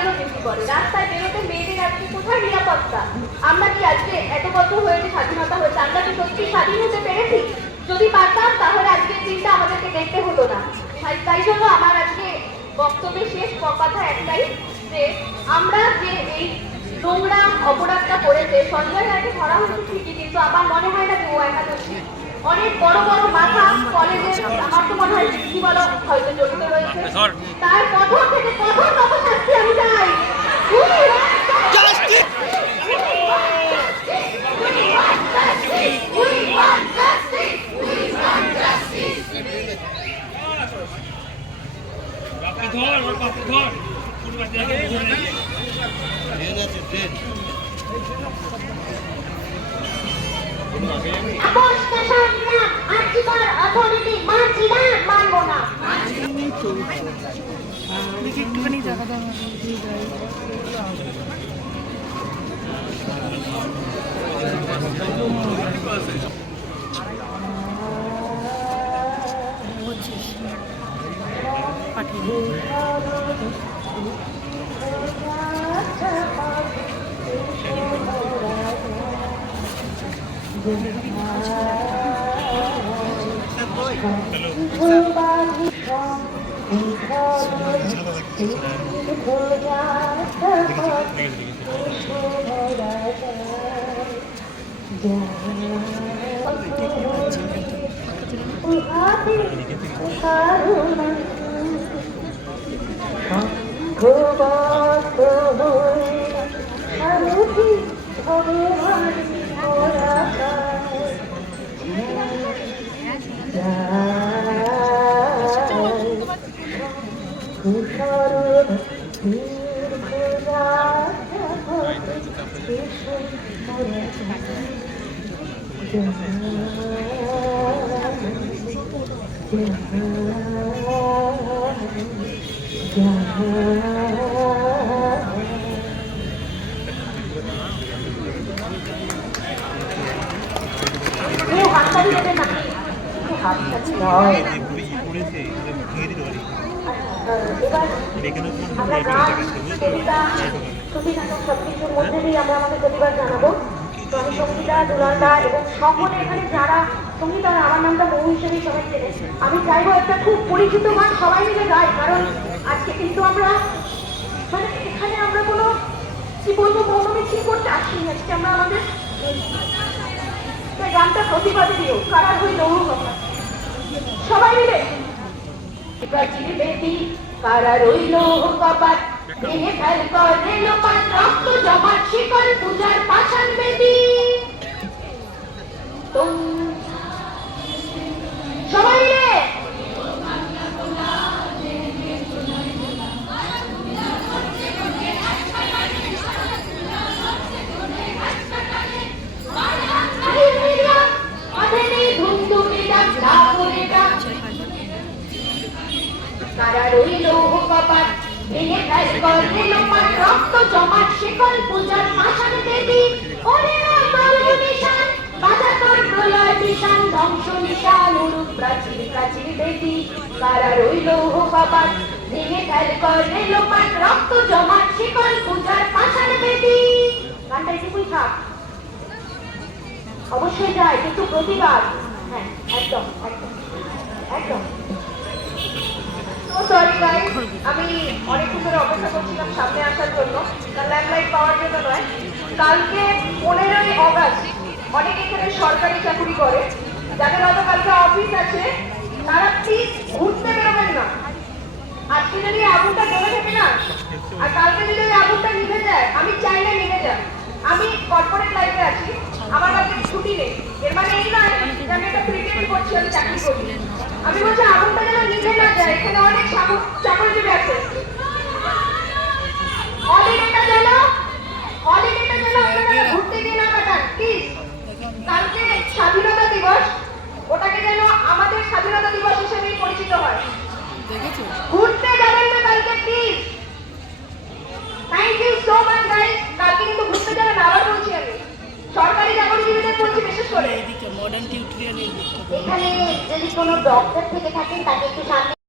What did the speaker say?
তাদেরও বেশি করে। রাস্তায় বেরোতে মেয়েদের আজকে কোথায় নিরাপত্তা? আমরা কি আজকে এত বছর হয়েছে স্বাধীনতা হয়েছে, আমরা কি সত্যি স্বাধীন হতে পেরেছি? যদি পারতাম তাহলে আজকের দিনটা আমাদেরকে দেখতে হতো না। তাই জন্য আমার আজকে বক্তব্যের শেষ কথা একটাই, যে আমরা যে এই নোংরা অপরাধটা করেছে, সঞ্জয় রায়কে ধরা হচ্ছে ঠিকই, কিন্তু আমার মনে হয় না যে ও একা দোষী। অনেক বড় বড় মাথা কলেজের, আমার তো মনে হয় বলো হয়তো জড়িত রয়েছে। তার কঠোর থেকে কঠোর শাস্তি আমি চাই। একটুখানি জায়গা দাও। সবকিছুর মধ্যে দিয়ে আমরা আমাদের প্রতিবাদ জানাবো। তো আমি সঙ্গীতা, দুলালদা এবং সকলে এখানে যারা সঙ্গীতা, আমার নামটা মৌ হিসেবেই সবাই চেনে। আমি চাইবো একটা খুব পরিচিত গান সবাই মিলে গাই, কারণ আজকে কিন্তু আমরা মানে এখানে আমরা কোনো কি বলবো মৌন মিছিল করতে আসিনি। আজকে আমরা আমাদের গানটা প্রতিবাদে দিও, কারা হইল সবাই মিলে বেদি কারা রইল কপাট ভেঙে ফেল করে লোপাট রক্ত জমাট শিকল পূজার পাষাণ বেদি। সবাই মিলে কারা রইল কপাট ভেঙে ফেল করে লোপাট রক্ত জমাট শিকল পূজার পাষাণ বেদি। ওরে নিশান বাজা তোর প্রলয় বিশান ধ্বংস নিশান উড়ুক প্রাচীর প্রাচীর বেদি। কারা রইল কপাট ভেঙে ফেল করে লোপাট রক্ত জমাট শিকল পূজার পাষাণ বেদি। গানটা এটুকুই থাক, অবশ্যই যায় কিন্তু প্রতিবাদ। হ্যাঁ একদম একদম একদম। সরি গাইস, আমি অনেকক্ষণ ধরে অপেক্ষা করছিলাম সামনে আসার জন্য, ল্যান্ডলাইন পাওয়ার জন্য নয়। কালকে 15ই অগাস্ট অনেক এখানে সরকারি চাকরি করে, যাদের হয়তো কালকে অফিস আছে, তারা প্লিজ ঘুরতে বেরোবেন না। আজকে যদি আগুনটা জ্বলে থাকে না, আর কালকে যদি ওই আগুনটা নিভে যায়, আমি চাই না নিভে যায়। আমি কর্পোরেট লাইফে আছি, আমার কাছে ছুটি নেই, এর মানে এই নয় যে আমি একটা প্রিটেন্ড করছি আমি চাকরি করি। আমি বলছি আগুনটা যেন নিভে না যায়, এখানে অনেক চাকরিজীবী আছে। হলিডেটা যেন আপনারা ঘুরতে গিয়ে না কাটান প্লিজ। কালকে স্বাধীনতা দিবস, ওটাকে যেন আমাদের স্বাধীনতা দিবস হিসেবেই পরিচিত হয়। ঘুরতে যাবেন না কালকে please. Thank you so much guys. কালকে কিন্তু ঘুরতে যাবেন, আবার বলছি আমি সরকারি চাকরিজীবীদের বলছি বিশেষ করে। এখানে যদি কোনো ডক্টর থেকে থাকেন তাকে একটু সামনে